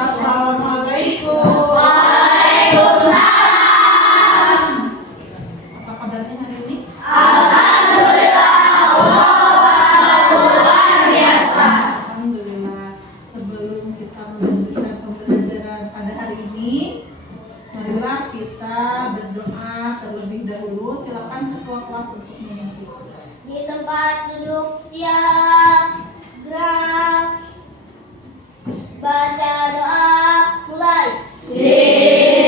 Assalamualaikum. Waalaikumsalam. Apa kabarnya hari ini? Alhamdulillah, Allah luar biasa. Alhamdulillah. Sebelum kita melanjutkan pembelajaran pada hari ini, marilah kita berdoa terlebih dahulu. Silakan ketua kelas untuk memimpin. Di tempat duduk siap, gerak, baca doa, mulai. Bismillahirrahmanirrahim.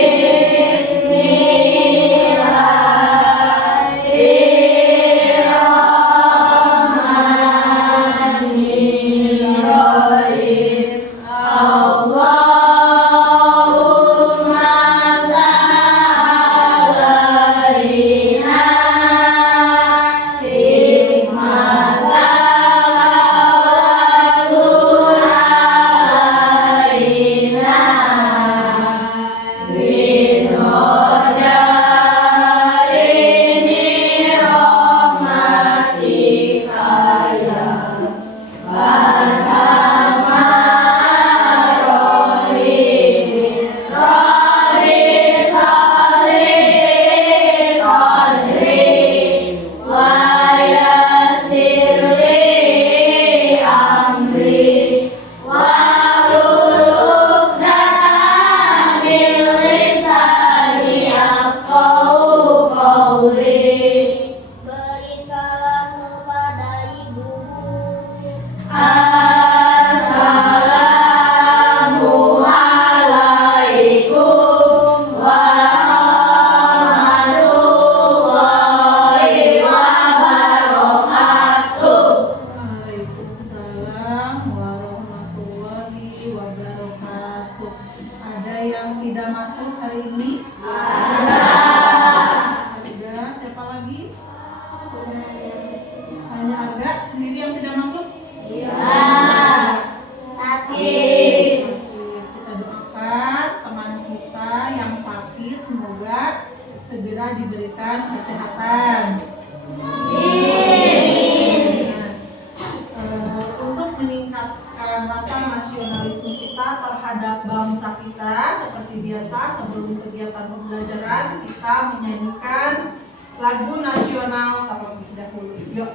Allahumma alaina beri salam kepada ibu. Assalamualaikum warahmatullahi wabarakatuh. Waalaikumsalam warahmatullahi wabarakatuh. Ada yang tidak masuk hari ini? Ada. Siapa lagi? Hanya Arga sendiri yang tidak masuk? Sakit. Kita doakan teman kita yang sakit, semoga segera diberikan kesehatan. Untuk meningkatkan rasa nasionalisme kita terhadap bangsa kita, seperti biasa sebelum kegiatan pembelajaran kita menyanyikan lagu nasional terlebih dahulu. Yuk.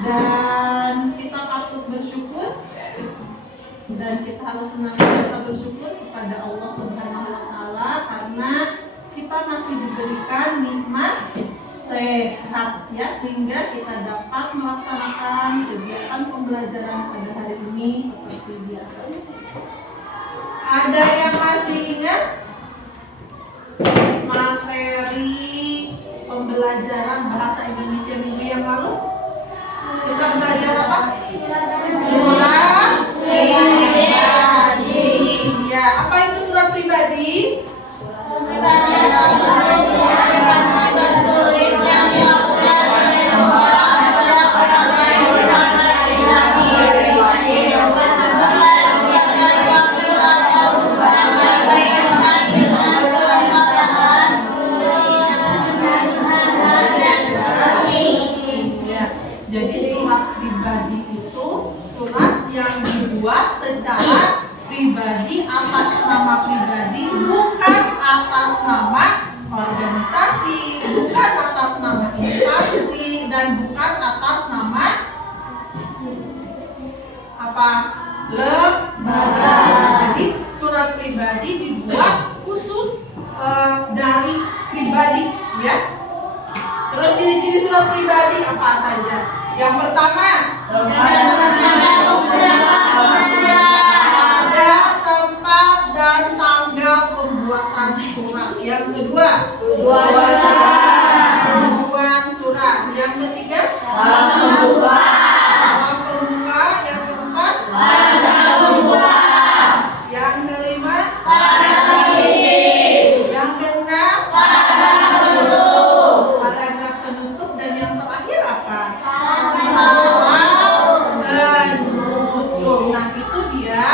dan kita patut bersyukur dan kita harus senantiasa bersyukur kepada Allah Subhanahu wa taala karena kita masih diberikan nikmat sehat ya, sehingga kita dapat melaksanakan kegiatan pembelajaran pada hari ini seperti biasa. Ada yang masih ingat materi pembelajaran bahasa Indonesia minggu yang lalu? Kita belajar apa? Surat pribadi. Ya, apa itu surat pribadi? Jadi surat pribadi itu surat yang dibuat secara pribadi atas nama pribadi, bukan atas nama organisasi, bukan atas nama instansi, dan bukan atas nama apa? Lembaga. Jadi surat pribadi dibuat khusus dari pribadi ya. Terus ciri-ciri surat pribadi apa saja? Yang pertama, ada tempat dan tanggal pembuatan surat. Yang kedua, tujuan surat. Yang ketiga, salam pembuka. Yang keempat, yang kelima, yang keenam, paragraf penutup, dan yang terakhir apa? Nah, itu dia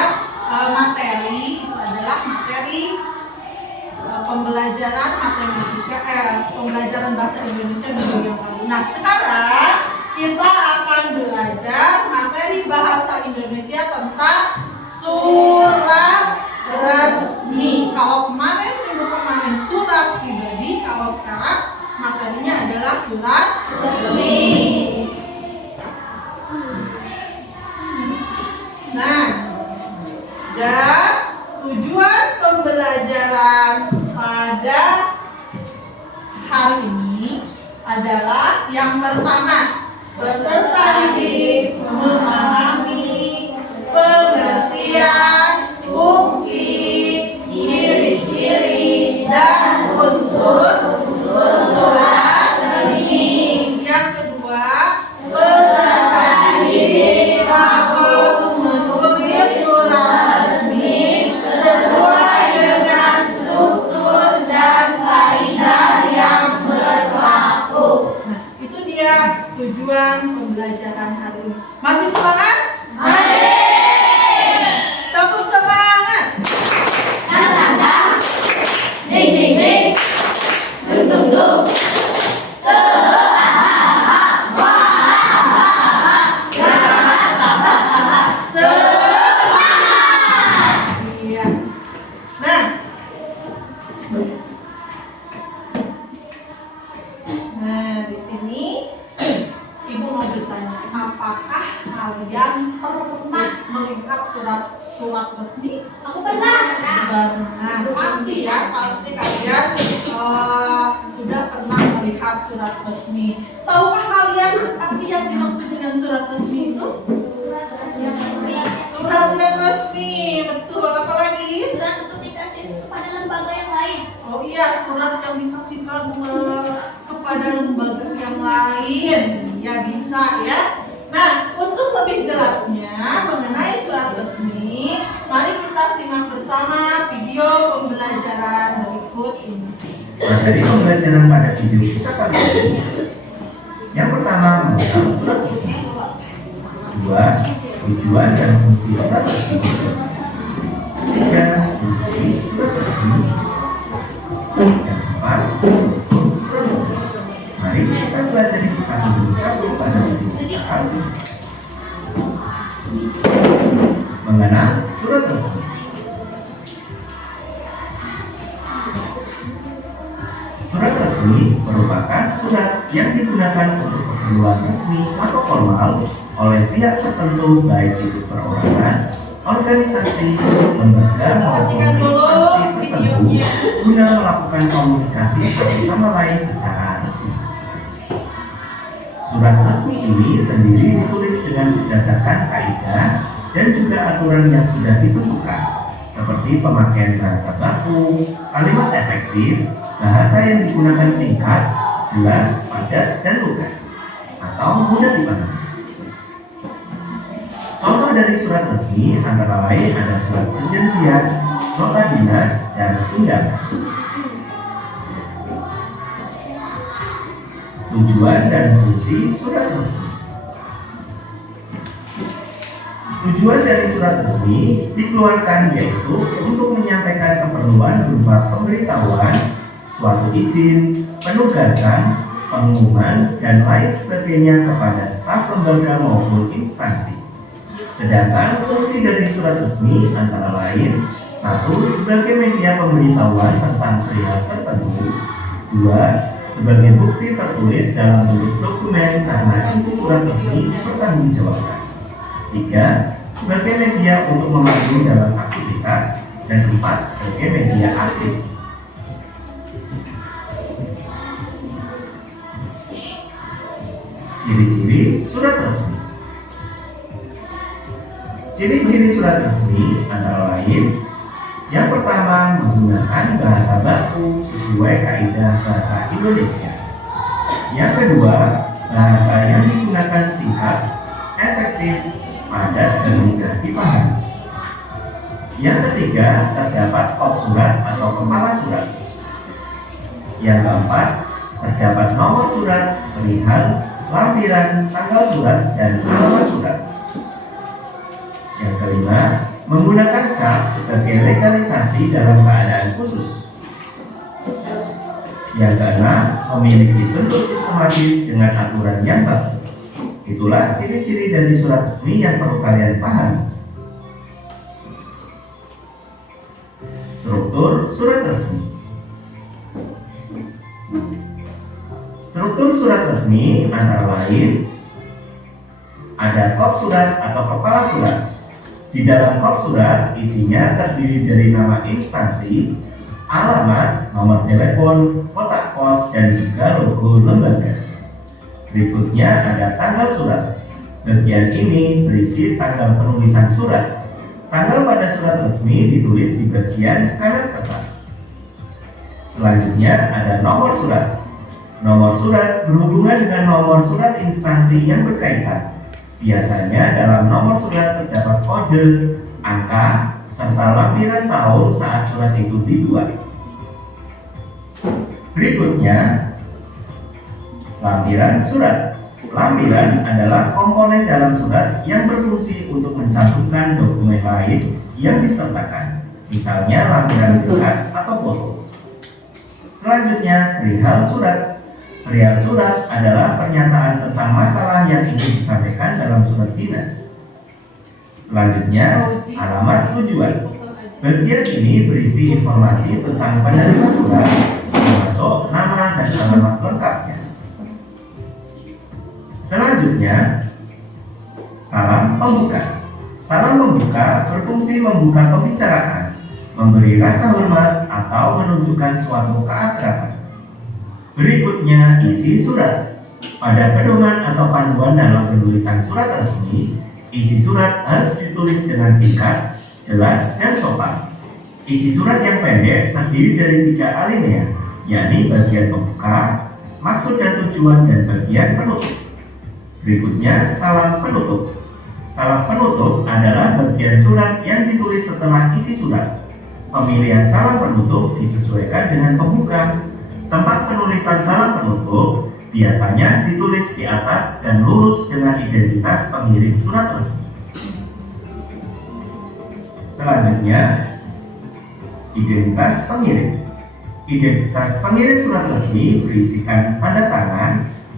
materi, itu adalah materi pembelajaran matematika, pembelajaran bahasa Indonesia minggu yang lalu. Nah, sekarang kita akan belajar materi bahasa Indonesia tentang surat resmi. Kalau minggu kemarin surat pribadi, kalau sekarang materinya adalah surat resmi. Nah, dan tujuan pembelajaran pada hari ini adalah yang pertama, peserta didik memahami pengertian, fungsi, ciri-ciri, dan unsur surat resmi. Yang kedua, peserta didik dapat menulis surat resmi sesuai dengan struktur dan kaidah yang berlaku. Nah, itu dia tujuan pembelajaran hari ini. Masih semangat? Tepuk semangat. Ding ding ding, dung dung dung. Iya. Nah, di sini Ibu mau bertanya, apakah kalian pernah melihat surat resmi? Aku pernah. Nah, pasti ya, pasti kalian sudah pernah melihat surat resmi. Tahukah kalian apa sih yang dimaksud dengan surat resmi itu? Surat yang resmi, betul. Apa lagi? Surat untuk dikasih kepada lembaga yang lain. Oh iya, surat yang dikasihkan kepada lembaga yang lain. Ya bisa ya. Nah, untuk lebih jelasnya mengenai surat resmi, mari kita simak bersama video pembelajaran berikut ini. Materi pembelajaran pada video kita kali ini, yang pertama mengenal surat resmi, kedua tujuan dan fungsi surat resmi, ketiga ciri-ciri surat resmi, yang keempat surat resmi. Mari kita pelajari satu demi satu pada video kita kali ini. Mengenal surat resmi. Surat resmi merupakan surat yang digunakan untuk keperluan resmi atau formal oleh pihak tertentu, baik itu perorangan, organisasi, lembaga maupun instansi tertentu guna melakukan komunikasi satu sama lain secara resmi. Surat resmi ini sendiri ditulis dengan berdasarkan kaidah dan juga aturan yang sudah ditentukan, seperti pemakaian bahasa baku, kalimat efektif, bahasa yang digunakan singkat, jelas, padat, dan lugas, atau mudah dipahami. Contoh dari surat resmi antara lain ada surat perjanjian, nota dinas, dan undangan. Tujuan dan fungsi surat resmi. Tujuan dari surat resmi dikeluarkan yaitu untuk menyampaikan keperluan berupa pemberitahuan, suatu izin, penugasan, pengumuman, dan lain sebagainya kepada staf lembaga maupun instansi. Sedangkan fungsi dari surat resmi antara lain: 1. Sebagai media pemberitahuan tentang perihal tertentu. 2. Sebagai bukti tertulis dalam bentuk dokumen karena isi surat resmi dipertanggungjawabkan. 3. Sebagai media untuk memandu dalam aktivitas. Dan 4. Sebagai media arsip. Ciri-ciri surat resmi. Ciri-ciri surat resmi antara lain: yang pertama, menggunakan bahasa baku sesuai kaidah bahasa Indonesia. Yang kedua, bahasa yang digunakan singkat, efektif, padat, dan mudah dipahami. Yang ketiga, terdapat kop surat atau kepala surat. Yang keempat, terdapat nomor surat, perihal, lampiran, tanggal surat, dan alamat surat. Yang kelima, menggunakan cap sebagai legalisasi dalam keadaan khusus. Yang keenam, memiliki bentuk sistematis dengan aturan yang baku. Itulah ciri-ciri dari surat resmi yang perlu kalian pahami. Struktur surat resmi. Struktur surat resmi antara lain ada kop surat atau kepala surat. Di dalam kop surat isinya terdiri dari nama instansi, alamat, nomor telepon, kotak pos, dan juga logo lembaga. Berikutnya ada tanggal surat. Bagian ini berisi tanggal penulisan surat. Tanggal pada surat resmi ditulis di bagian kanan kertas. Selanjutnya ada nomor surat. Nomor surat berhubungan dengan nomor surat instansi yang berkaitan. Biasanya dalam nomor surat terdapat kode, angka, serta lampiran tahun saat surat itu dibuat. Berikutnya, lampiran surat. Lampiran adalah komponen dalam surat yang berfungsi untuk mencantumkan dokumen lain yang disertakan, misalnya lampiran kertas atau foto. Selanjutnya, perihal surat. Perihal surat adalah pernyataan tentang masalah yang ingin disampaikan dalam surat dinas. Selanjutnya, alamat tujuan. Bagian ini berisi informasi tentang penerima surat, termasuk nama dan alamat lengkapnya. Selanjutnya, salam pembuka. Salam pembuka berfungsi membuka pembicaraan, memberi rasa hormat, atau menunjukkan suatu keakraban. Berikutnya, isi surat. Pada pedoman atau panduan dalam penulisan surat resmi, isi surat harus ditulis dengan singkat, jelas, dan sopan. Isi surat yang pendek terdiri dari 3 alinea, yakni bagian pembuka, maksud dan tujuan, dan bagian penutup. Berikutnya, salam penutup. Salam penutup adalah bagian surat yang ditulis setelah isi surat. Pemilihan salam penutup disesuaikan dengan pembuka. Tempat penulisan salam penutup biasanya ditulis di atas dan lurus dengan identitas pengirim surat resmi. Selanjutnya, identitas pengirim. Identitas pengirim surat resmi berisikan tanda tangan,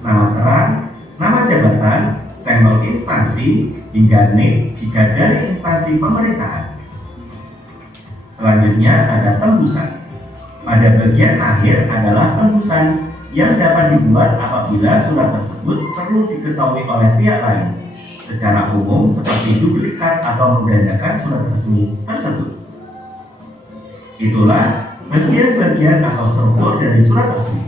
nama terang, nama jabatan, stempel instansi, hingga NIK jika dari instansi pemerintahan. Selanjutnya ada tembusan. Pada bagian akhir adalah tembusan. yang dapat dibuat apabila surat tersebut perlu diketahui oleh pihak lain secara umum seperti duplikat atau menggandakan surat resmi tersebut. Itulah bagian-bagian atau struktur dari surat resmi.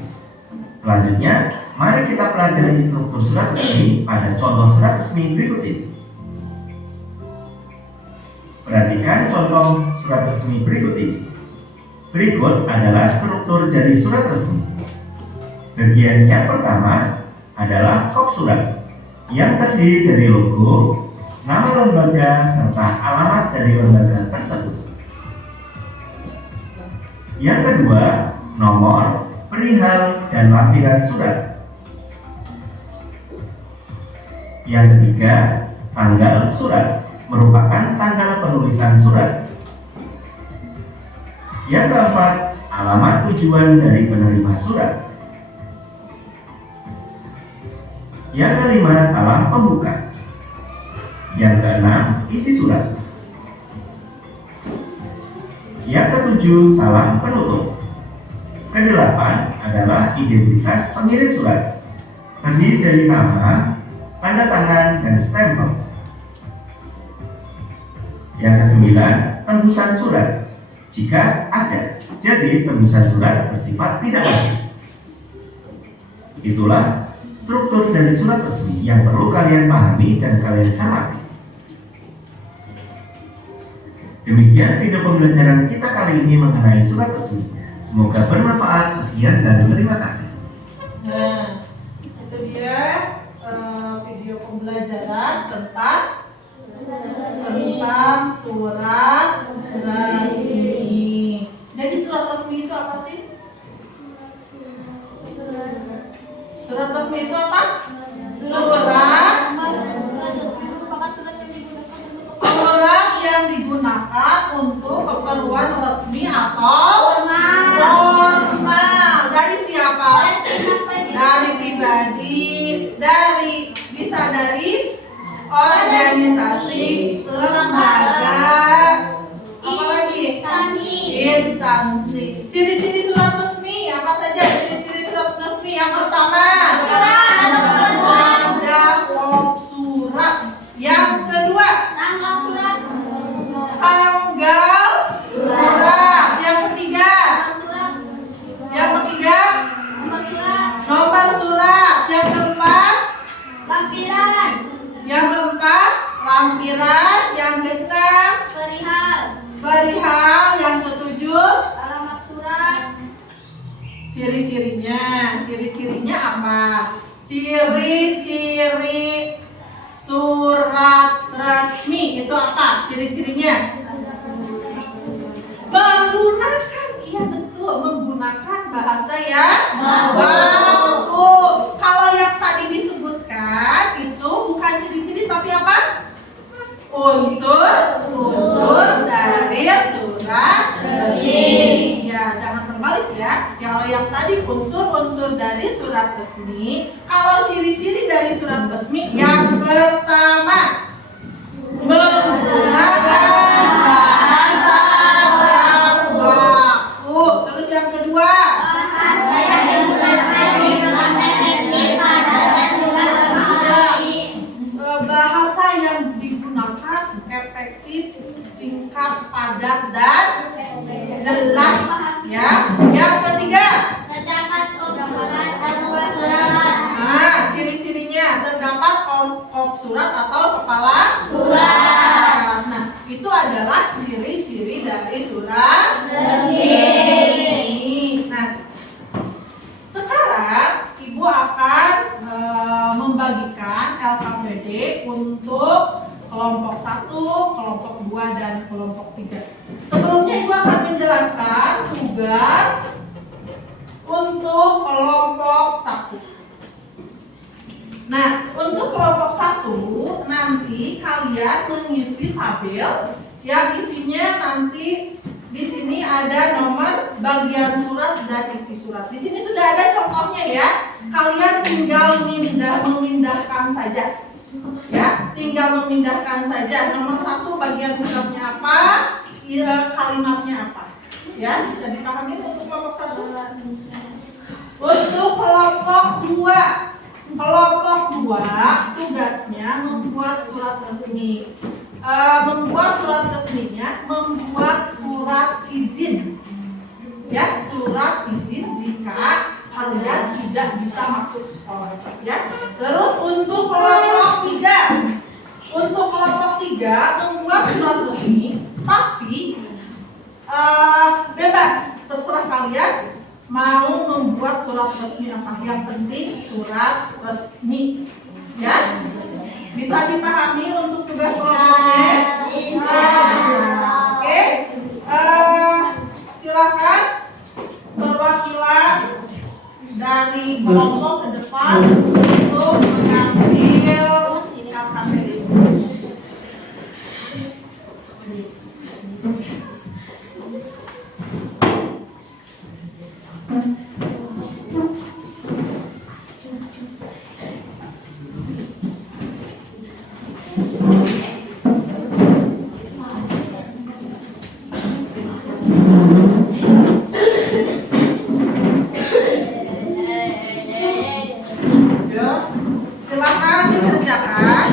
Selanjutnya, mari kita pelajari struktur surat resmi pada contoh surat resmi berikut ini. Perhatikan contoh surat resmi berikut ini. Berikut adalah struktur dari surat resmi. Bagian yang pertama adalah kop surat yang terdiri dari logo, nama lembaga, serta alamat dari lembaga tersebut. Yang kedua, nomor, perihal, dan lampiran surat. Yang ketiga, tanggal surat, merupakan tanggal penulisan surat. Yang keempat, alamat tujuan dari penerima surat. Yang kelima, salam pembuka. Yang keenam, isi surat. Yang ketujuh, salam penutup. Kedelapan adalah identitas pengirim surat, terdiri dari nama, tanda tangan, dan stempel. Yang kesembilan, tembusan surat, jika ada. Jadi tembusan surat bersifat tidak wajib. Itulah struktur dari surat resmi yang perlu kalian pahami dan kalian cermati. Demikian video pembelajaran kita kali ini mengenai surat resmi. Semoga bermanfaat. Sekian dan terima kasih. Nah, itu dia video pembelajaran tentang surat resmi. Jadi surat resmi itu apa sih? Surat resmi itu apa? Surat yang digunakan untuk keperluan resmi atau formal. Dari siapa? Dari pribadi, bisa dari organisasi, lembaga, apalagi instansi. Ciri-ciri surat resmi apa saja? Ciri-ciri surat resmi yang pertama ada kop surat. Yang kedua tanggal surat. Yang ketiga nomor surat. Yang keempat lampiran. Yang keenam perihal. Yang ketujuh alamat surat. Ciri-cirinya apa? Ciri-ciri surat resmi itu apa? Ciri-cirinya menggunakan bahasa yang baku. Kalau yang tadi disebutkan itu bukan ciri-ciri tapi apa? Unsur dari surat resmi. Ya, jangan terbalik ya. Kalau yang tadi unsur-unsur dari surat resmi, kalau ciri-ciri dari surat resmi yang pertama menggunakan bahasa yang baku. Terus yang kedua bahasa yang digunakan efektif, singkat, padat, dan jelas. Ya. Yang ketiga, ciri-cirinya terdapat kop surat atau kepala surat. Nah, itu adalah ciri-ciri dari surat resmi. Nah, sekarang Ibu akan membagikan LKPD untuk kelompok 1, kelompok 2, dan kelompok 3. Sebelumnya Ibu akan menjelaskan tugas untuk kelompok 1. Nah, untuk kelompok 1 nanti kalian mengisi tabel yang isinya nanti di sini ada nomor bagian surat dan isi surat. Di sini sudah ada contohnya ya. Kalian tinggal memindahkan saja. Ya, tinggal memindahkan saja. Nomor 1 bagian suratnya apa, kalimatnya apa. Ya, bisa dipahami untuk kelompok 1? Untuk kelompok 2 tugasnya membuat surat resmi. Membuat surat resminya membuat surat izin. Ya, surat izin jika kalian tidak bisa masuk sekolah. Ya. Terus untuk kelompok 3 membuat surat resmi, tapi bebas, terserah kalian mau membuat surat resmi apa. Yang penting surat resmi. Ya. Bisa dipahami untuk tugas kelompoknya? Bisa. Oke. Silakan perwakilan dari kelompok ke depan untuk mengambil KKP. Silakan dikerjakan.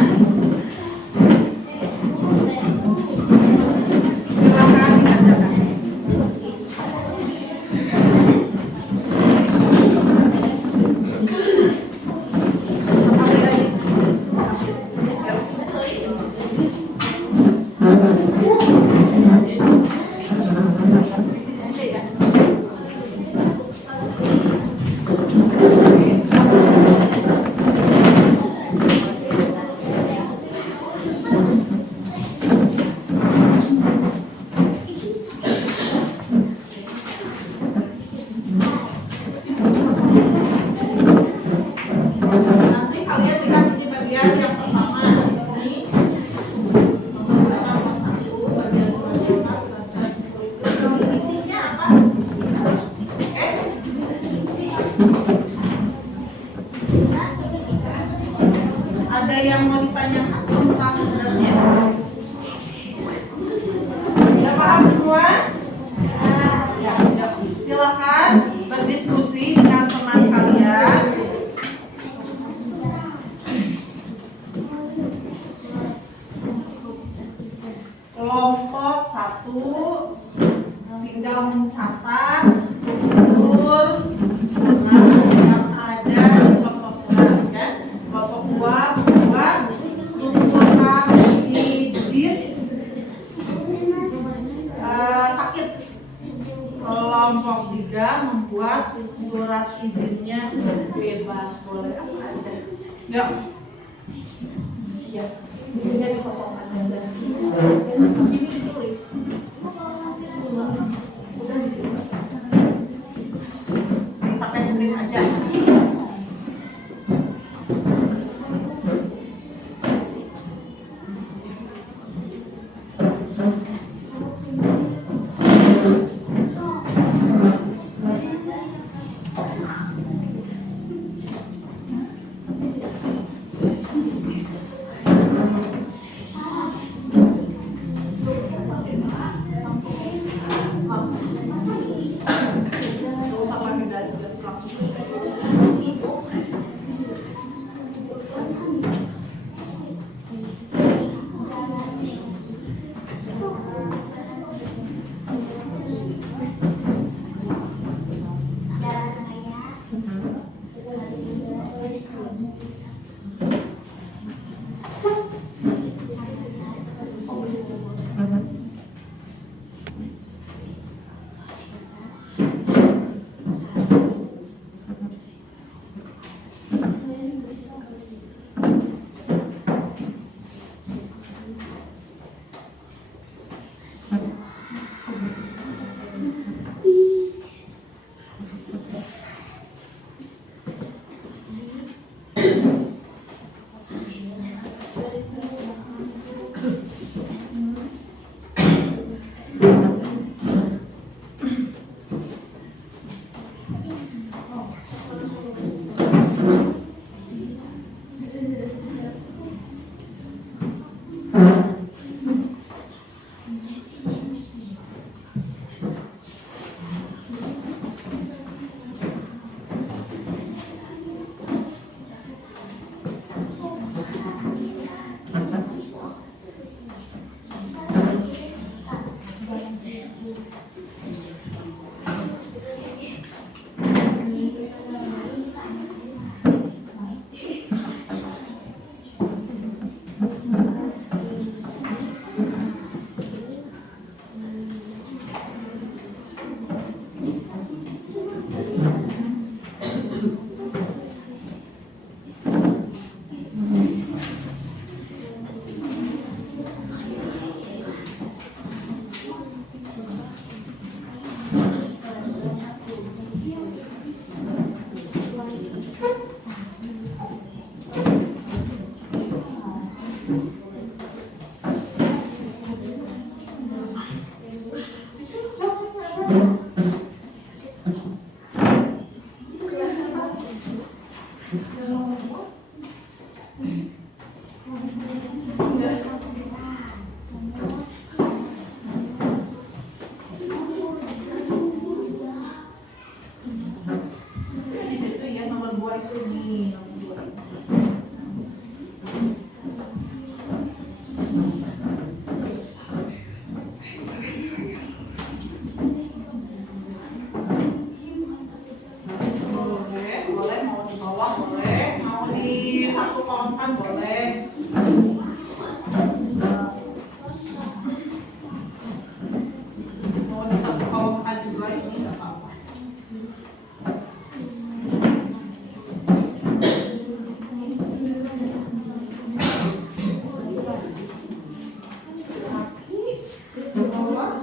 Silakan dikerjakan. Nanti kalian lihat di bagian yang pertama. Ini nomor 1, bagian selanjutnya sudah isinya apa? Ada yang mau ditanyakan tentang tugasnya? Sudah paham semua? Ya. Silakan berdiskusi dengan teman kalian. Kelompok 1 tinggal mencatat struktur surat yang ada di contoh surat, ya. Kelompok 2 membuat surat izin sakit. Kelompok 3 membuat surat izinnya bebas, boleh apa aja. Yuk. Ya, bukunya dikosongkan aja. Ini ditulis. Udah di sini. Pakai sendiri aja. Di situ ya nomor 2 itu nih, nomor 2 ini. Boleh, mau di bawah boleh, mau di satu kolomkan boleh. Mau di satu kolomkan juga ini nggak apa-apa. Kaki ke bawah.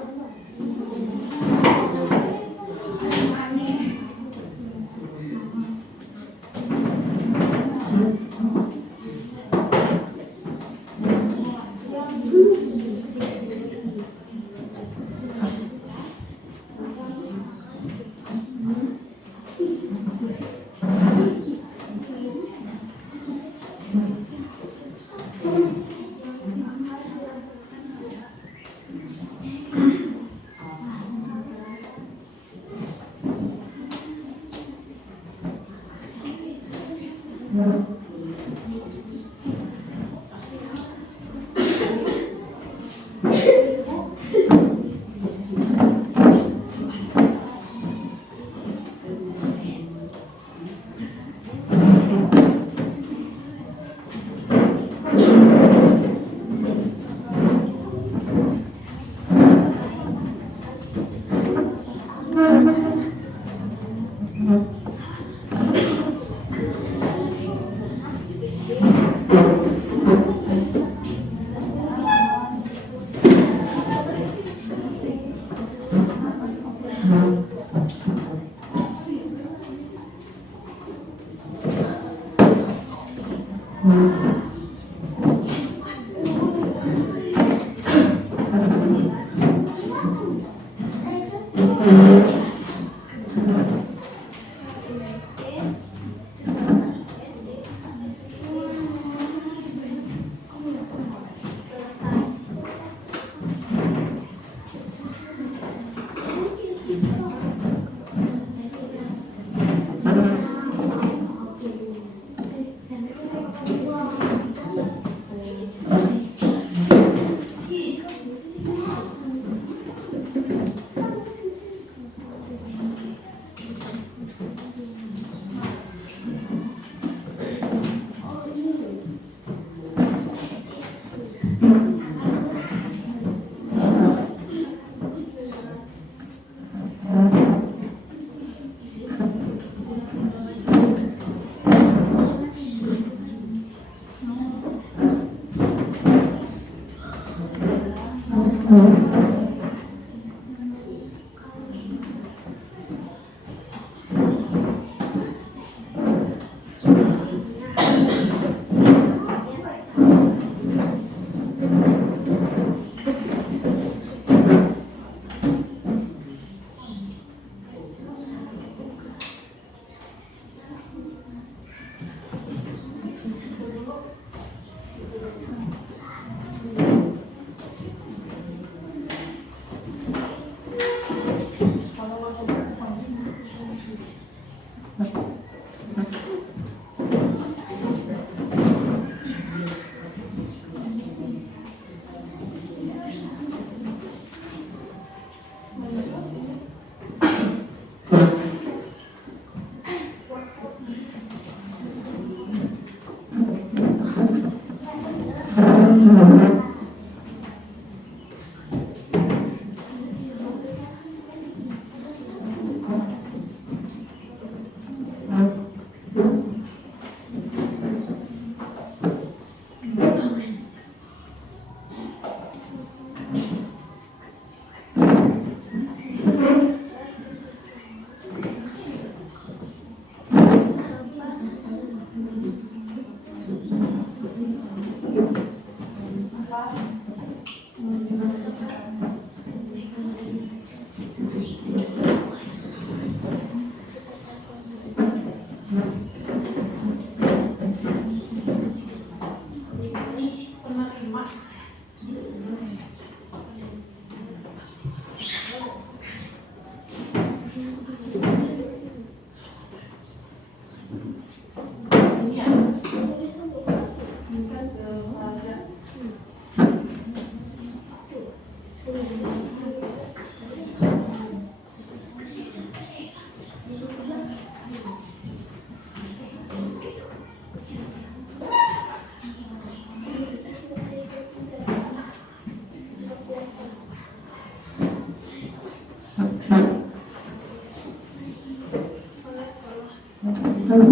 Namanya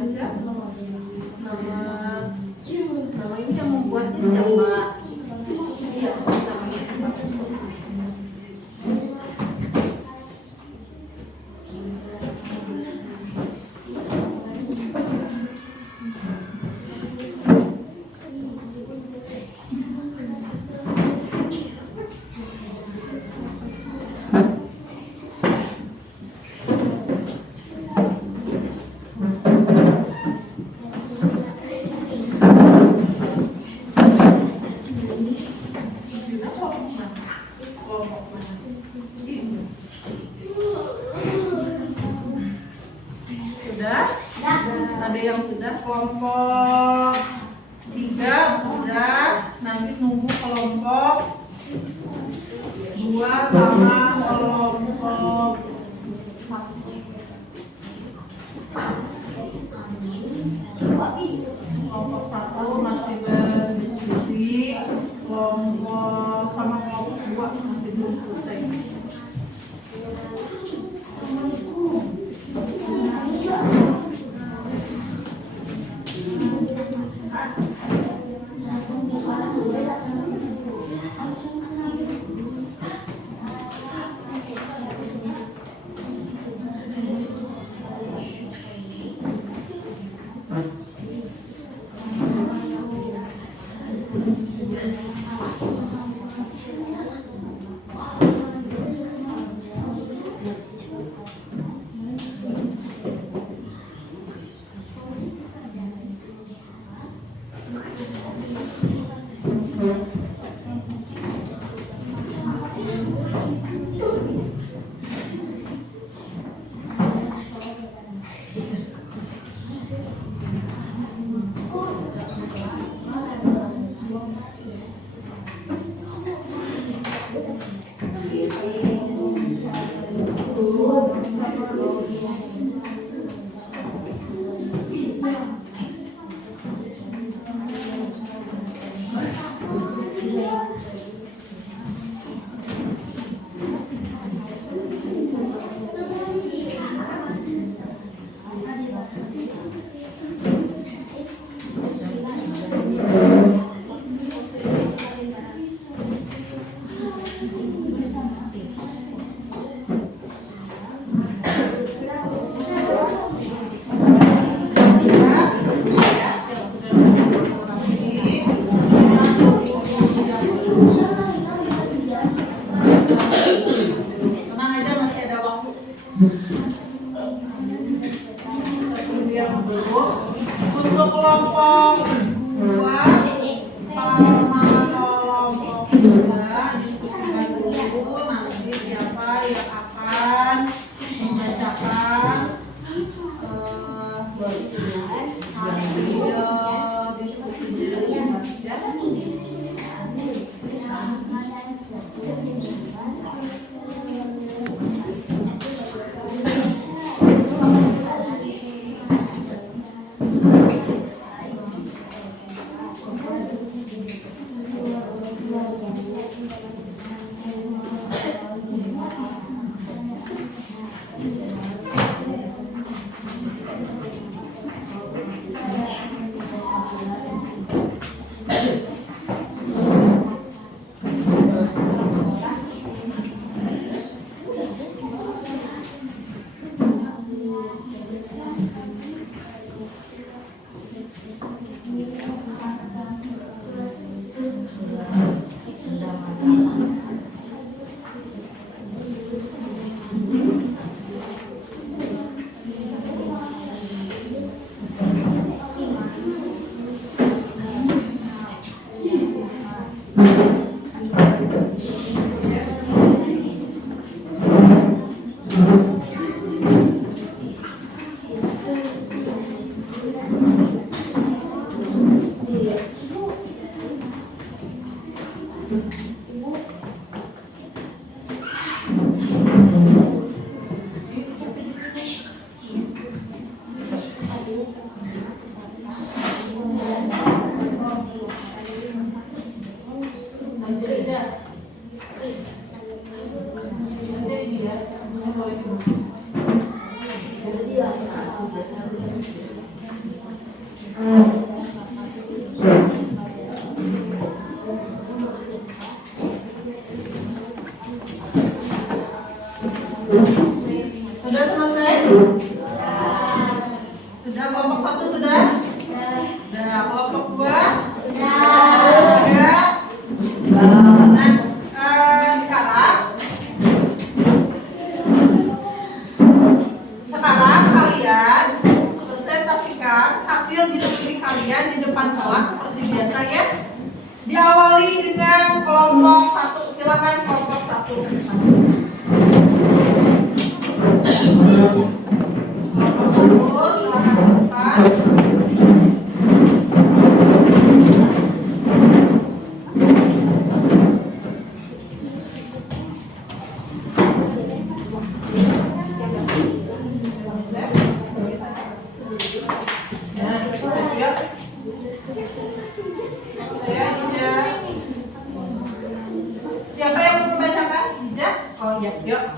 aja, nama ini yang membuatnya siapa? Iya, namanya Mbak Sukma. Sudah? Ada yang sudah, kelompok 3 sudah, nanti nunggu kelompok 2 sama kelompok 1. Kelompok 1 masih berdiskusi, kelompok sama kelompok 2 masih belum selesai. Tenang aja, masih ada waktu. Yang dulu untuk kelompok 2 sama kelompok 3 diskusikan dulu nanti siapa yang akan membacakan hasil diskusinya. boleh. Sudah selesai? Sudah kelompok 1 sudah? Sudah. Kelompok 2? Sudah. Nah, sekarang kalian presentasikan hasil diskusi kalian di depan kelas seperti biasa ya. Diawali dengan kelompok 1. Silakan kelompok 1. Kelompok 1 silakan buka. Siapa yang mau membacakan? Jijak? Oh iya, yuk.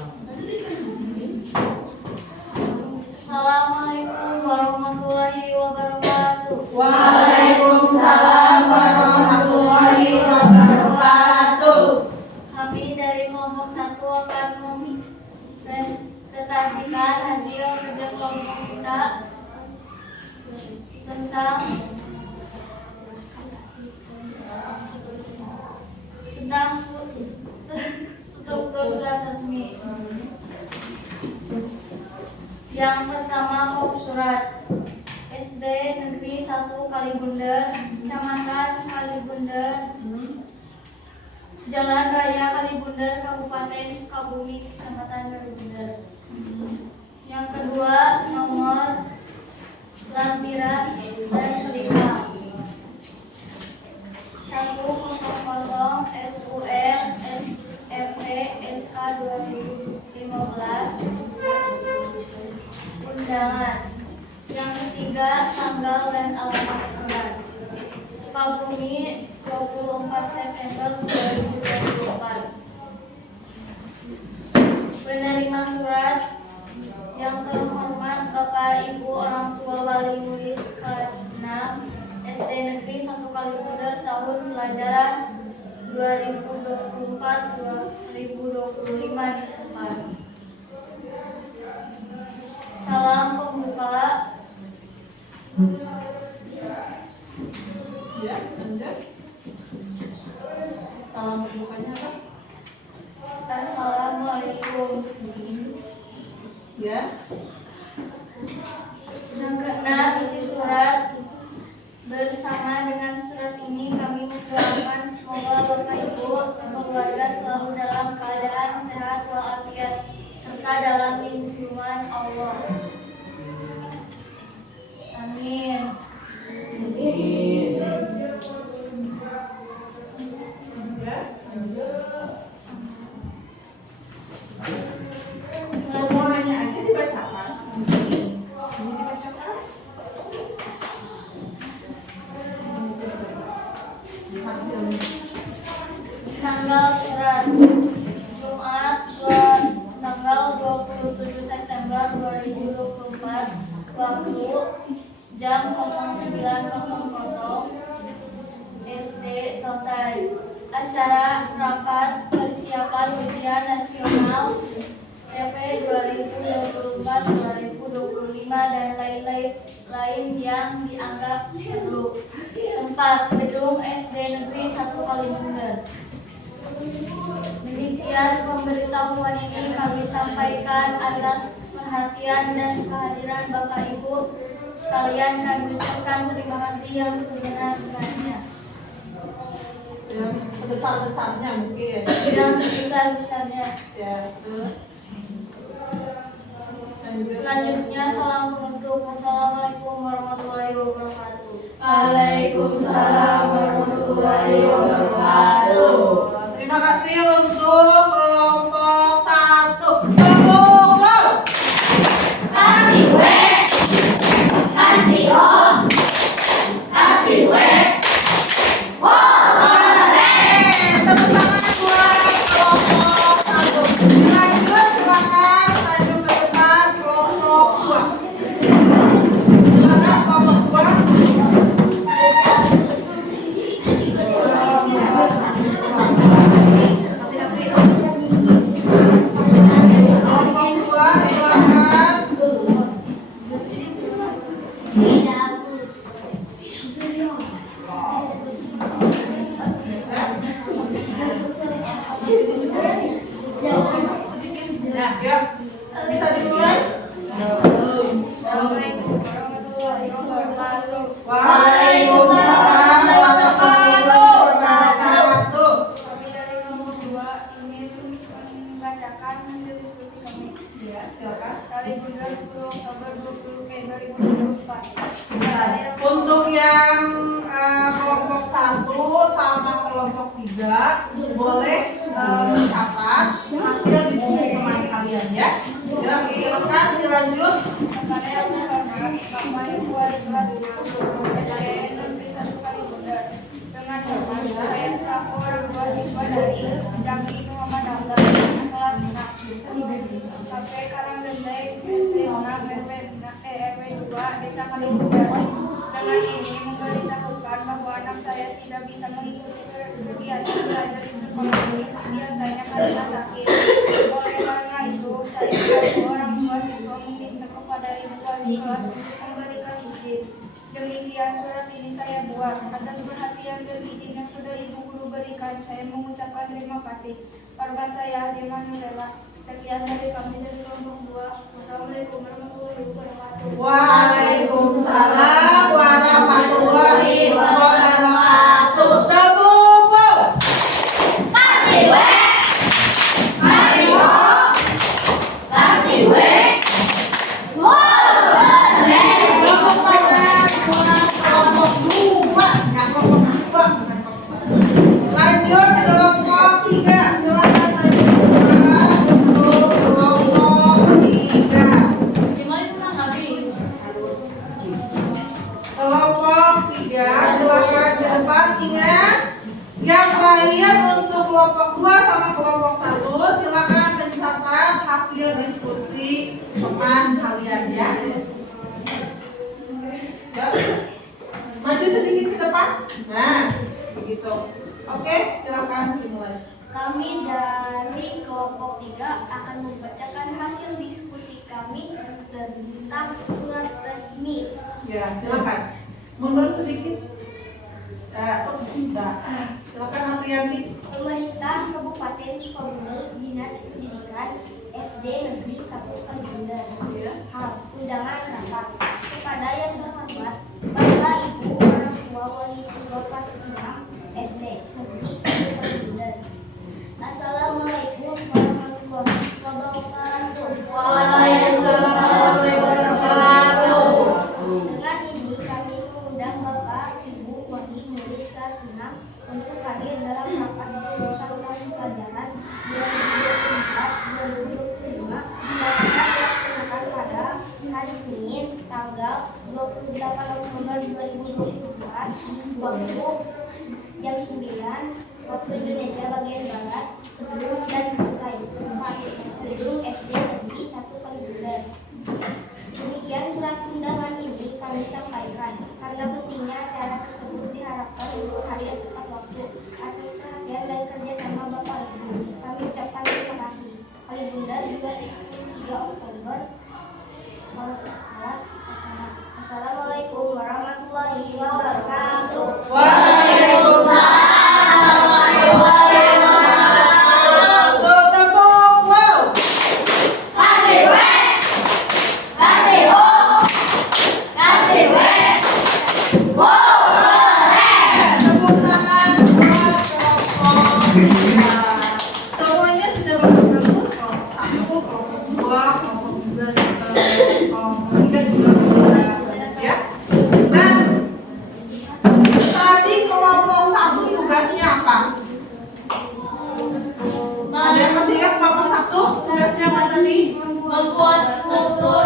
Assalamualaikum warahmatullahi wabarakatuh. Waalaikumsalam warahmatullahi wabarakatuh. Kami dari kelompok 1 akan mempresentasikan hasil kerja kelompok kita tentang struktur surat resmi. Yang pertama, pokok surat. SD Negeri 1 Kalibundar, Kecamatan Kalibundar, Jalan Raya Kalibundar, Kabupaten Sukabumi, Kecamatan Kalibundar. Yang kedua, nomor lampiran S5 100 SUL SFP SK 2015. Undangan. Yang ketiga, tanggal dan alamat surat. Sukabumi, 24 September 2024. Penerima surat yang terhormat Bapak Ibu orang tua wali murid kelas 6 SD Negeri 1 Kalibundar tahun pelajaran 2024-2025 di tempat. Salam pembuka. Ya, lanjut. Salam pembukanya apa? Assalamualaikum. Ya. Yang keenam, isi surat. Bersama dengan surat ini kami mendoakan semoga Bapak Ibu sekeluarga selalu dalam keadaan sehat walafiat serta dalam lindungan Allah. Amin. Ya, lanjut. Semuanya aja dibacakan. Ini dibacakan. Hasilnya. Tanggal surat Jumat tanggal 27 September 2024, waktu jam 09.00 SD selesai. Acara rapat persiapan ujian nasional TP 2024-2025 dan lain yang dianggap perlu. Tempat gedung SD Negeri 1 Kalibundar. Demikian pemberitahuan ini kami sampaikan atas perhatian dan kehadiran Bapak Ibu sekalian. Kami ucapkan terima kasih yang sebenar-benarnya. Yang sebesar-besarnya mungkin. Yang sebesar-besarnya. Ya, terus. Lanjut. Selanjutnya, salam penutup. Wassalamualaikum warahmatullahi wabarakatuh. Waalaikumsalam warahmatullahi wabarakatuh. Terima kasih untuk kelompok 1. Kelompok. Kasih W, kasih O, kasih W. Tepuk tangan buat kelompok 1. Lanjut, silakan. Kali Bunda 10 Oktober 2024. Untuk yang kelompok 1 sama kelompok 3 boleh mencatat hasil diskusi teman kalian ya. Ya, silakan dilanjut. Kepada yang terhormat Bapak Ibu Wali kelas 10 saya Nurfi Satu Kali Bunda. Dengan hormat saya selaku orang tua siswa dari Jambi Muhammad Abdul kelas 6 sampai Karanggendai RT 6 RW 2 Desa Kalibunda. Dengan ini memberitahukan bahwa anak saya tidak bisa mengikuti kegiatan belajar di sekolah ini biasanya karena sakit. Oleh karena itu, saya selaku orang tua siswa meminta kepada ibu wali kelas memberikan izin. Demikian surat ini saya buat. Atas perhatian dan izin yang sudah ibu guru berikan, saya mengucapkan terima kasih. Korban saya Adi Manurela. Sekian dari kami dari kelompok 2. Wassalamualaikum warahmatullahi wabarakatuh. Waalaikumsalam warahmatullahi wabarakatuh. Tepuk Kasih W. Kasih O. Kasih W. Wow, keren. tepuk tangan buat kelompok 2. Ya, kelompok 2 bukan kelompok 1. Lanjut kelompok 3. Silakan lanjut untuk kelompok 3. Kelompok 3 silakan ke depan. Ingat, yang lain untuk kelompok 2 sama kelompok 1 silakan mencatat hasil diskusi teman kalian ya. Ya. Maju sedikit ke depan. Nah, begitu. Oke, silakan dimulai. Kami dari kelompok 3 akan membacakan hasil diskusi kami tentang surat resmi. Ya, silakan. Mundur sedikit. Sudah. Silakan Aprianti. Pemerintah Kabupaten Sukabumi, Dinas Pendidikan SD Negeri 1 Kalibunda. Ya. Undangan rapat kepada yang terhormat Bapak Ibu orang tua wali siswa kelas 6 SD Negeri 1 Kalibunda. Assalamualaikum warahmatullahi wabarakatuh. Waalaikumsalam warahmatullahi wabarakatuh. Dengan ini kami mengundang Bapak Ibu wali murid kelas 6 untuk hadir dalam rapat kelulusan tahun pelajaran 2024-2025 yang akan dilaksanakan pada hari Senin tanggal 28 Oktober 2024 waktu jam 9 waktu Indonesia bagian barat sebelum dan selesai tempat gedung SD Negeri 1 Kalibunda. Demikian surat undangan ini kami sampaikan karena pentingnya acara tersebut diharapkan untuk hadir tepat waktu. Atas perhatian dan kerjasama Bapak Ibu, kami ucapkan terima kasih. Kalibunda 23 Oktober kelas. Assalamualaikum warahmatullahi wabarakatuh. Waalaikumsalam. Kasih W. Kasih O. Kasih W. Wow, keren. Tepuk tangan buat kelompok 3. Semuanya sudah bagus. Kelompok 1, kelompok 2, kelompok 3 juga bagus ya. Nah, tadi kelompok 1 tugasnya apa? Ada yang masih ingat kelompok 1 tugasnya apa tadi? Membuat struktur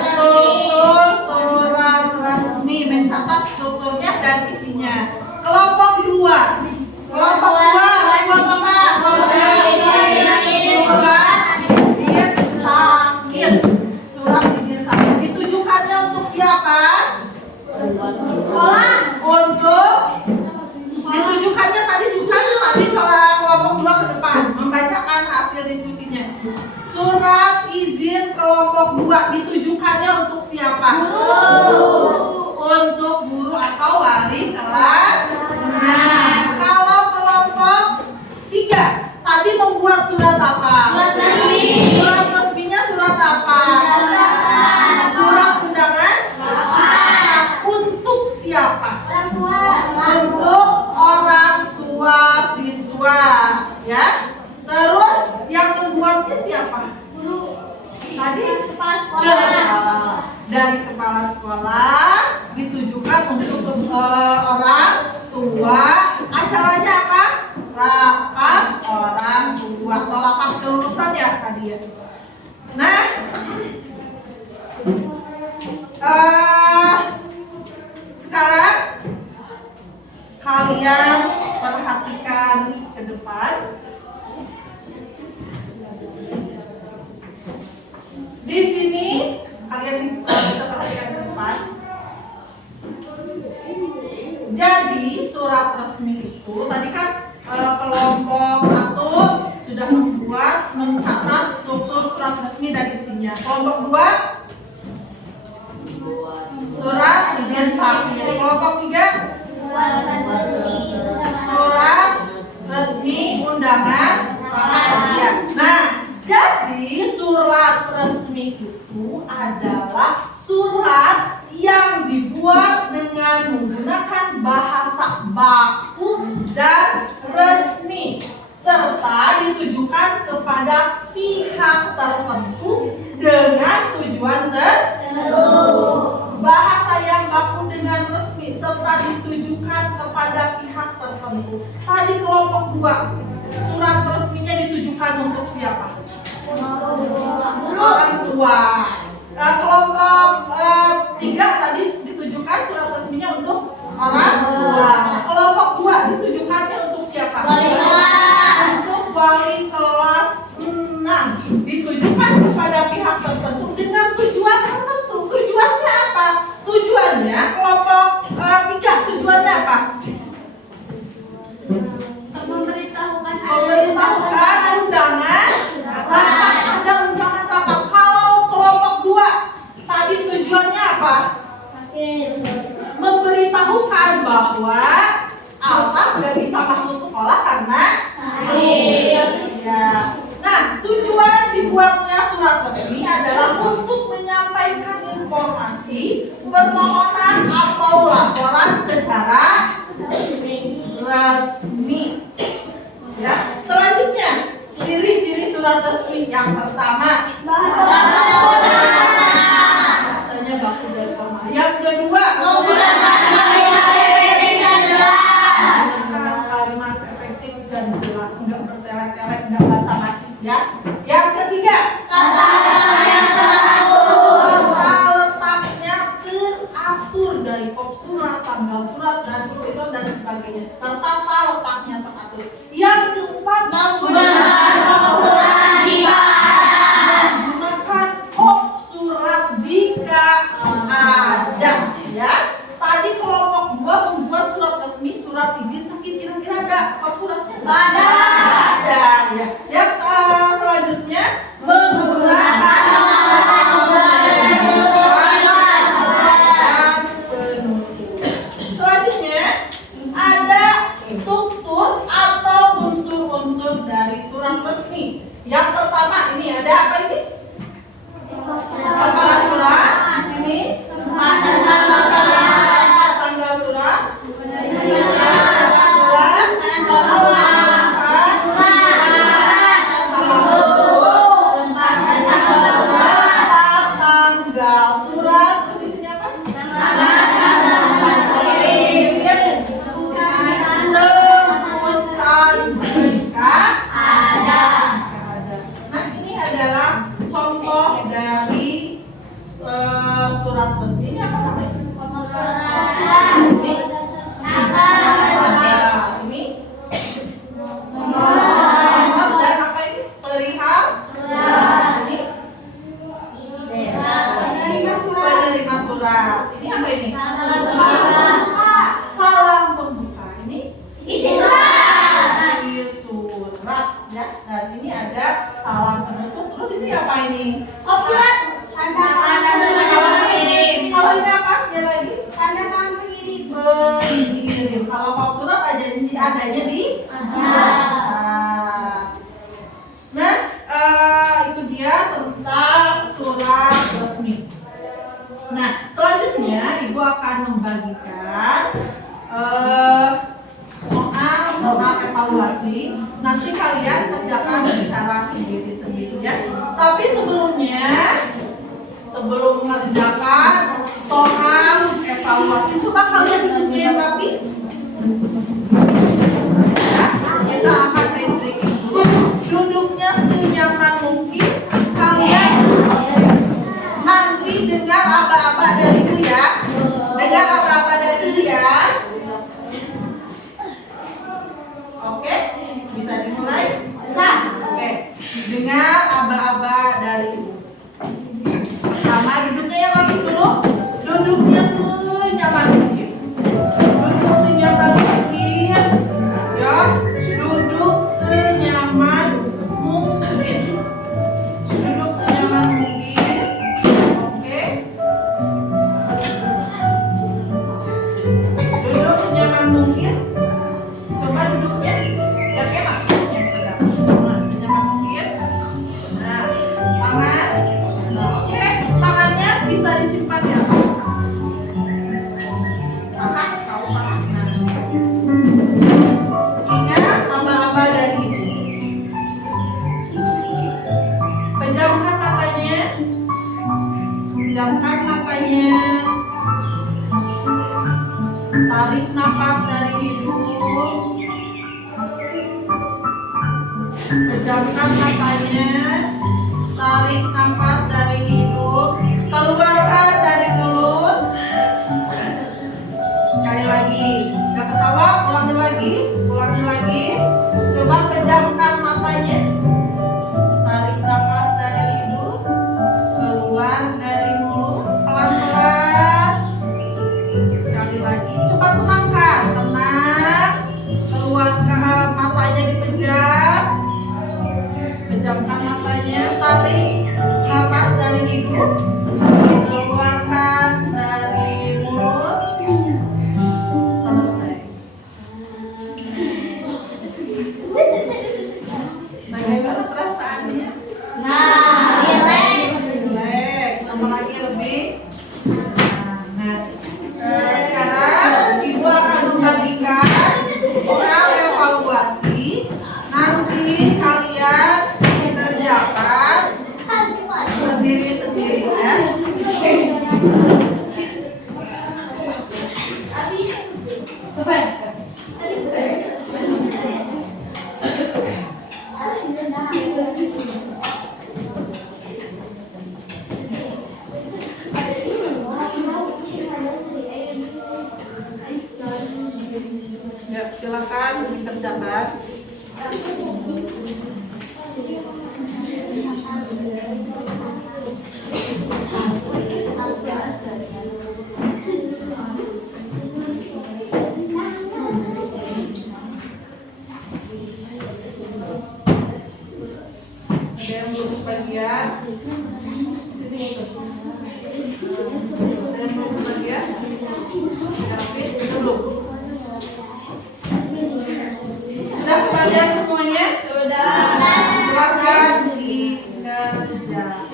Struktur surat resmi, mencatat strukturnya dan isinya. Kelompok 2. Kelompok 2 membuat apa? Surat izin sakit. Surat izin sakit ditujukannya untuk siapa? Untuk ditujukannya tadi bukan tadi kelompok 2 ke depan membacakan hasil diskusinya. Surat izin kelompok 2 ditujukannya untuk siapa? Untuk guru atau wali kelas. Nah, kalau kelompok 3 tadi membuat surat apa? Surat resmi. Surat resminya surat apa? Surat undangan. Untuk siapa? orang tua. Untuk orang tua siswa, ya. Terus yang membuatnya siapa? Guru. Tadi dari Kepala sekolah. dari kepala sekolah ditujukan untuk orang tua. Acaranya apa? Rapat orang tua atau rapat kelulusan ya tadi ya. Nah, sekarang kalian perhatikan ke depan. Di sini kalian bisa perhatikan ke depan. Jadi surat resmi itu tadi kan kelompok 1 sudah membuat mencatat struktur surat resmi dan isinya. Kelompok 2 surat izin saksi. Kelompok 3 surat resmi undangan rapat kerja. Nah, jadi surat resmi itu adalah surat yang dibuat dengan menggunakan bahasa baku dan resmi serta ditujukan kepada pihak tertentu dengan tujuan tertentu. Bahasa yang baku dengan resmi serta ditujukan kepada pihak tertentu. Tadi kelompok 2 surat resminya ditujukan untuk siapa? Orang tua. Kelompok 3 tadi ditujukan surat resminya untuk orang tua. Kelompok 2 ditujukannya untuk siapa? Wali kelas. Untuk wali kelas 6. Ditujukan kepada pihak tertentu dengan tujuan tertentu. Tujuannya apa? Tujuannya kelompok 3 tujuannya apa? Memberitahukan undangan rapat. Ada undangan rapat. Kalau kelompok 2 tadi tujuannya apa? Memberitahukan bahwa Alta nggak bisa masuk sekolah karena sakit. Ya. Nah, tujuan dibuatnya surat resmi adalah untuk menyampaikan informasi, permohonan atau laporan secara resmi. Ya. Selanjutnya, ciri-ciri surat resmi yang pertama bahasanya baku dan formal. Yang kedua, kalimat efektif dan jelas, enggak bertele-tele, enggak basa-basi ya. Yang ketiga, tata letaknya teratur dari kop surat, tanggal surat dan isi surat dan sebagainya. Tertata letaknya teratur. Yang keempat, menggunakan kop surat jika ada ya. Tadi kelompok 2 membuat surat resmi, surat izin sakit, kira-kira ada kop suratnya? Ada ya. Yang selanjutnya menggunakan dan penunjuk. Selanjutnya ada struktur atau unsur-unsur dari surat resmi. Yang pertama ini ada apa ini? Kepala surat di sini. Tanggal surat. Tanggal surat di sini apa? Tembusan jika ada. Nah, ini adalah contoh dari surat resmi. Ini apa namanya? Ini nomor dan apa ini? Perihal. Ini penerima surat. Ini apa ini? Salam pembuka. Ini isi surat ya. Dan ini ada salam penutup. Terus ini apa ini? Kalau ini apa sih lagi? Pengirim. Kalau kop surat aja adanya di atas. Nah, itu dia tentang surat resmi. Nah, selanjutnya Ibu akan membagikan soal evaluasi. Nanti kalian kerjakan secara sendiri-sendiri ya. Tapi sebelumnya mengerjakan soal evaluasi. Coba kalian duduknya yang rapi. Ya, kita akan ice breaking dulu. Duduknya senyaman mungkin. Kalian nanti dengar aba-aba dari ibu ya. Dengar aba-aba dari ibu ya. Oke, bisa dimulai? Oke, dengar aba-aba dari ibu. Pertama, duduknya yang rapi dulu. Duduknya senyaman mungkin. Duduk senyaman mungkin. Ya, duduk senyaman mungkin. Duduk senyaman mungkin. Oke. Duduk senyaman mungkin. Coba duduknya. Ya, kemah. Yang tegak. Nah, senyaman mungkin. Nah, tangan. Oke, tangannya bisa disimpan ya. Paha, kau paha. Nah. Ingat aba-aba dari ini. Pejamkan matanya. Pejamkan matanya. Tarik napas dari hidung. Pejamkan matanya. Tarik napas dari hidung. Keluarkan dari mulut. Sekali lagi. Gak ketawa, ulangi lagi. Ulangi lagi. Coba pejamkan matanya. Tarik napas dari hidung. Keluar dari mulut. Pelan-pelan. Sekali lagi. Coba tenangkan. Tenang. Keluarkan matanya dipejam. Pejamkan matanya. Tarik napas dari hidung. Keluarkan dari mulut. Selesai. Bagaimana perasaannya? Relax. Sama lagi lebih. Nah, sekarang ibu akan membagikan soal evaluasi. Nanti kalian kerjakan sendiri-sendiri ya. Ya, silakan dikerjakan. Ada yang belum bagian? Sini. Ada yang belum bagian? Oke, dulu. Sudah kebagian semuanya? Silakan dikerjakan.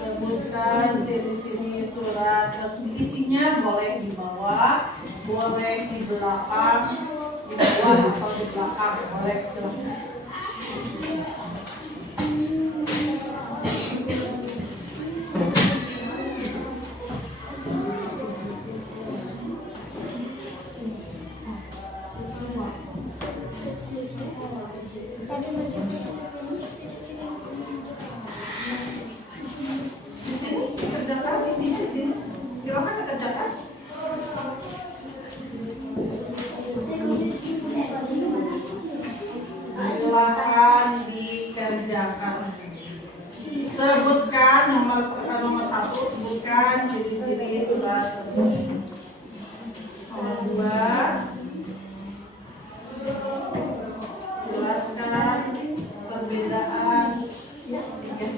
Sebutkan ciri-ciri surat resmi. Isinya boleh di bawah, boleh di belakang, di bawah atau di belakang. Boleh, silakan. Di sini dikerjakan, di sini. Silakan dikerjakan. Silakan dikerjakan. Sebutkan nomor 1, sebutkan ciri-ciri surat resmi. Nomor 2, jelaskan perbedaan. Iya, kerjakan.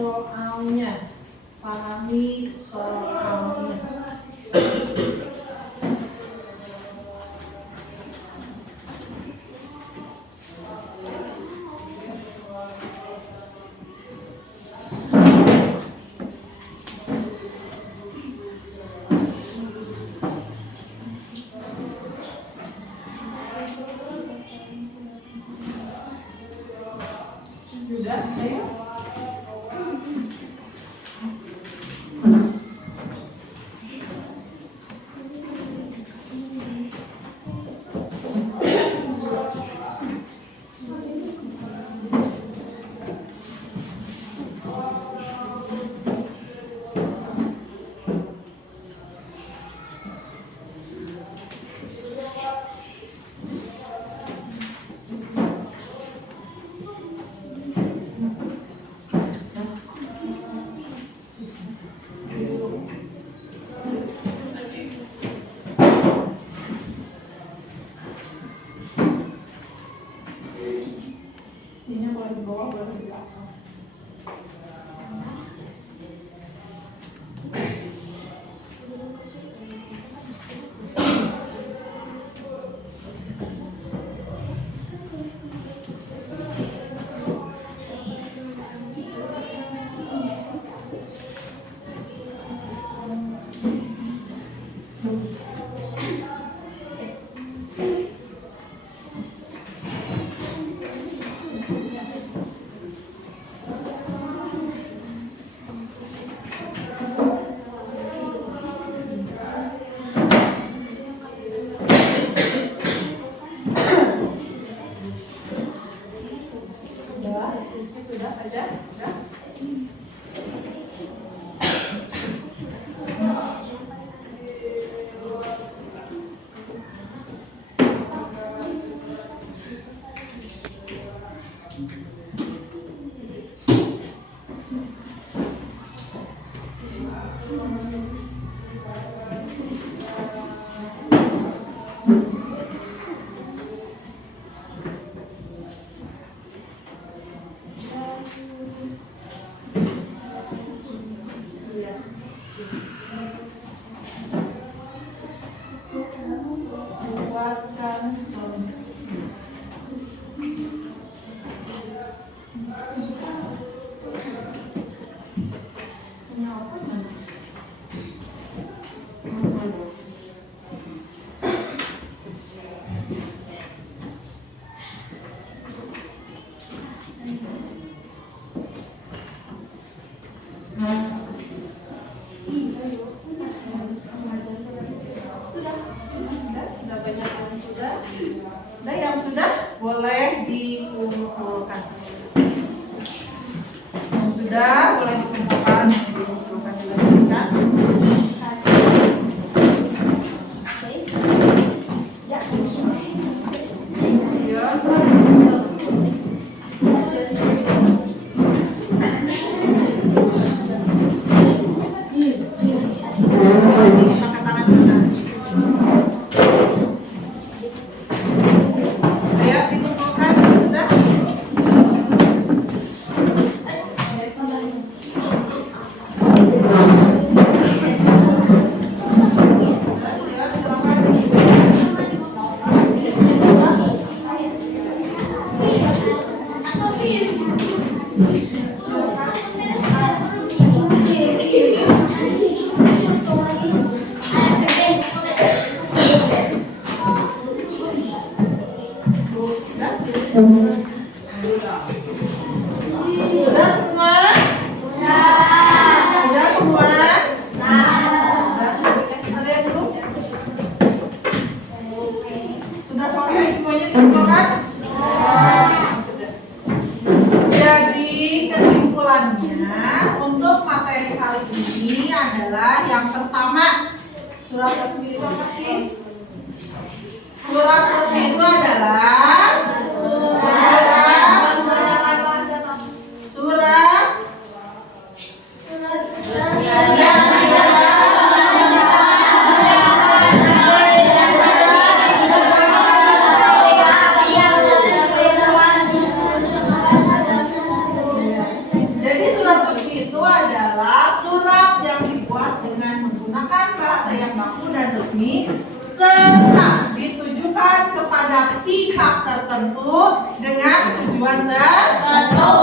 soalnya. Pahami soalnya. Sudah, ayo. Isinya boleh di bawah, boleh di belakang. Sudah aja, sudah. Buatkan contoh. Punya apa mana? Sudah banyak yang sudah. Sudah yang sudah boleh dikumpulkan. Yang sudah boleh dikumpulkan, dikumpulkan dilanjutkan. Pakai tangan kanan. Ayo dikumpulkan sudah. Ya, silakan. Sudah semua? Sudah semua? Ada yang belum? Sudah selesai semuanya dikumpulkan? Jadi kesimpulannya untuk materi kali ini adalah yang pertama, surat resmi itu apa sih? Surat resmi itu adalah surat jadi surat resmi tujuan tertentu.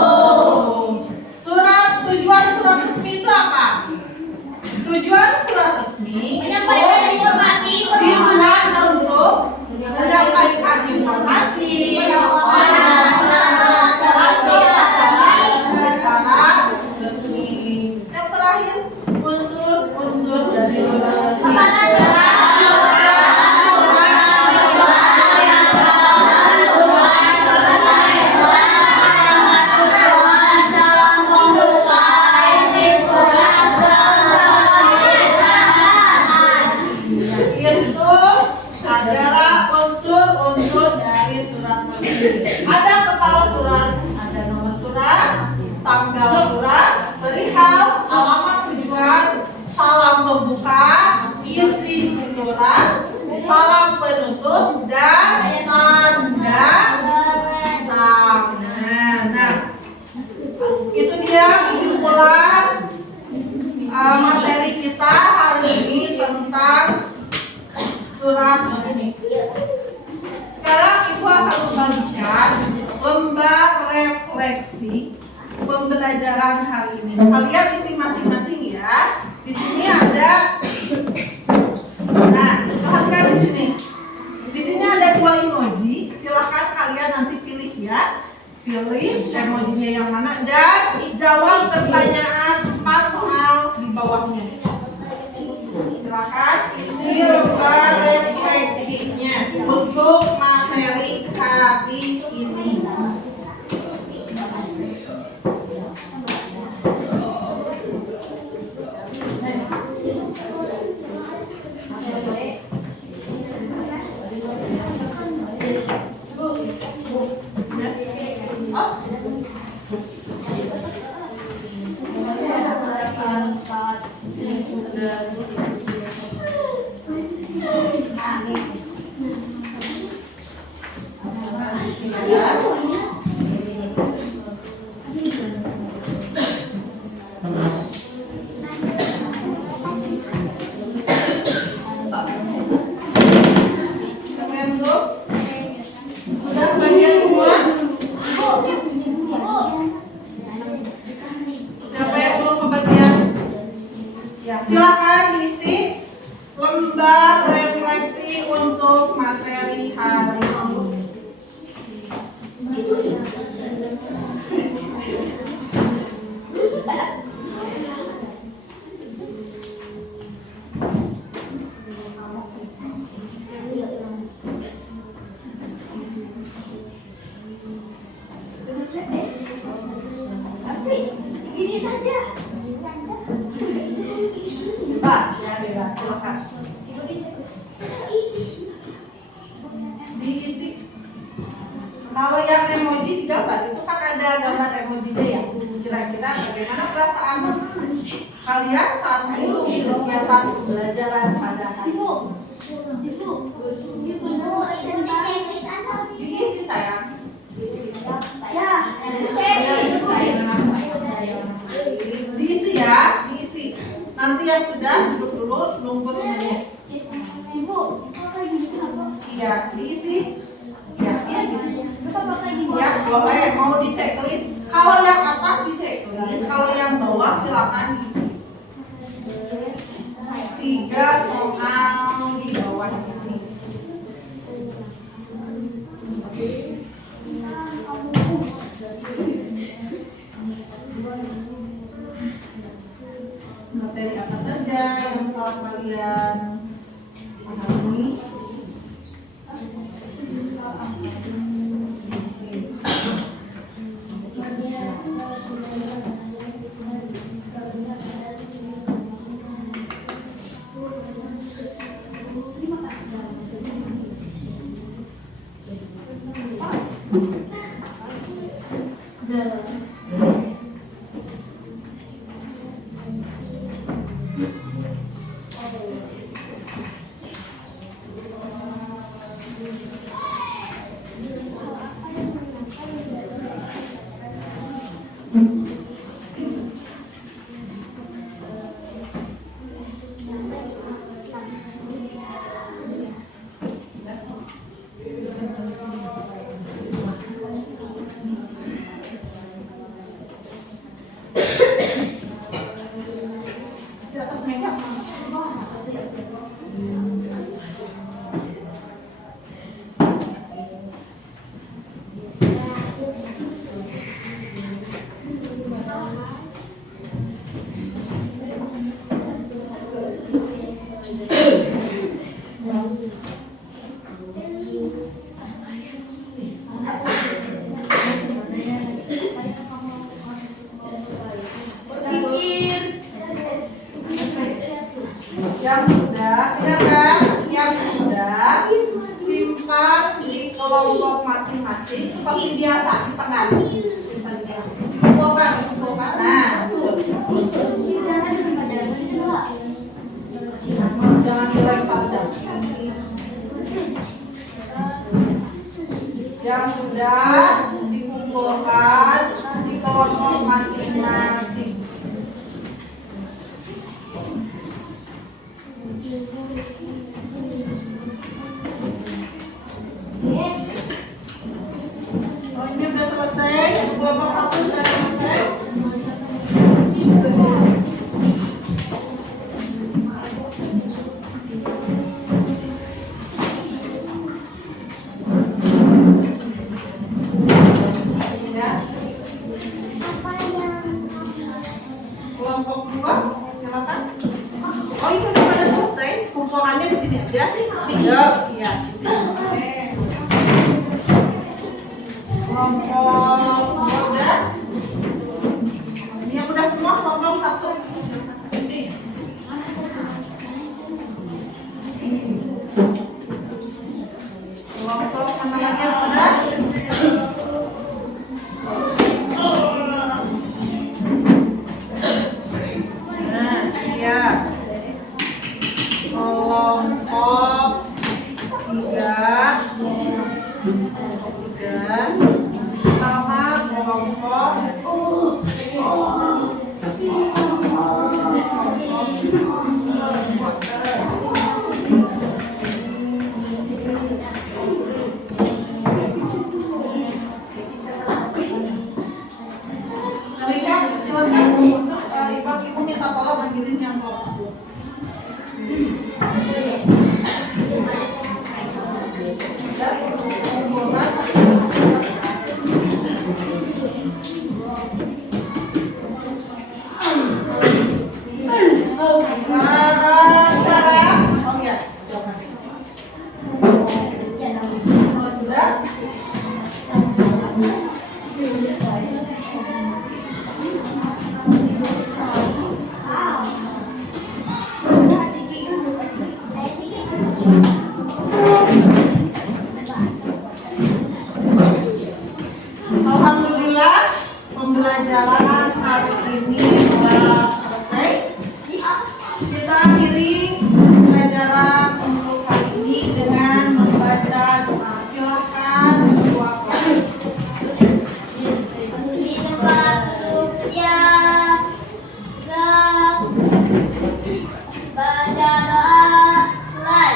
Tujuan surat resmi itu apa? Tujuan surat resmi Menyampaikan informasi, digunakan untuk menyampaikan informasi, secara resmi. Yang terakhir, unsur-unsur dari surat resmi. Itu adalah unsur-unsur dari surat resmi. Ada kepala surat, ada nomor surat, tanggal surat, perihal, alamat tujuan, salam pembuka, isi surat, salam penutup, dan tanda tangan. Nah, itu dia kesimpulan materi kita hari ini tentang surat resmi. Sekarang Ibu akan membagikan lembar refleksi pembelajaran hari ini. Kalian isi masing-masing ya. Di sini ada, nah, perhatikan di sini. Di sini ada 2 emoji. Silakan kalian nanti pilih ya. Pilih emojinya yang mana dan jawab pertanyaan 4 soal di bawahnya. Silakan isi lembar refleksinya untuk materi hari ini. Sudah bagian semua? Siapa yang belum kebagian? Ya, silakan diisi lembar refleksi untuk materi hari ini. Bebas ya, bebas. Silakan. Diisi. Kalau yang emoji digambar itu kan ada gambar emojinya ya. Kira-kira bagaimana perasaan kalian saat mengikuti kegiatan pembelajaran pada hari ini? Diisi sayang. Diisi ya, diisi. Nanti yang sudah sebut dulu, nunggu temennya. Iya, diisi. Ya, iya gitu. Ya, boleh. Mau di checklist. Kalau yang atas di checklist, kalau yang bawah silakan diisi. 3 soal di bawah diisi. Materi apa saja yang telah kalian pahami? seperti biasa di tengah. Kumpulkan. Nah, jangan dilempar jam. Yang sudah dikumpulkan di kelompok masing-masing. Oh, ini udah selesai. Kelompok 1 sudah selesai. Kelompok 2, silakan. Oh, itu udah pada selesai. Kumpulkannya di sini aja. Iya, di sini. Kelompok 2 udah. Ini yang udah semua kelompok 1. Kelompok mana lagi yang sudah? Nah, iya. Kelompok 3 sama kelompok Alisa, silakan untuk ibu minta tolong manggilin yang kelompok. Sekarang, oh ya, jangan. Sudah? Alhamdulillah, pembelajaran hari ini telah selesai. Kita akhiri pembelajaran untuk hari ini dengan membaca doa. Silakan ketua kelas. Baca doa mulai.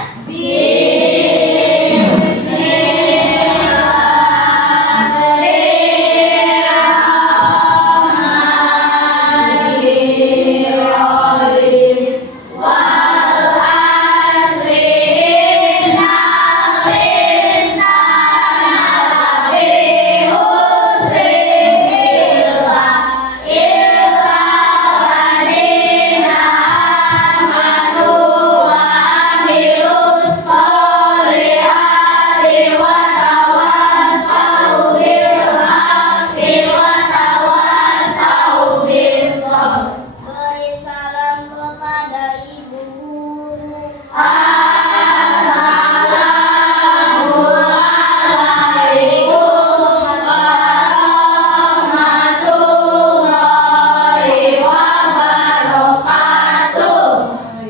Beri salam kepada ibu guru.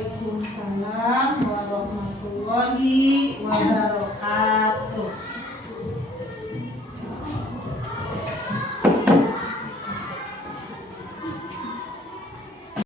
Waalaikumsalam warahmatullahi wabarakatuh.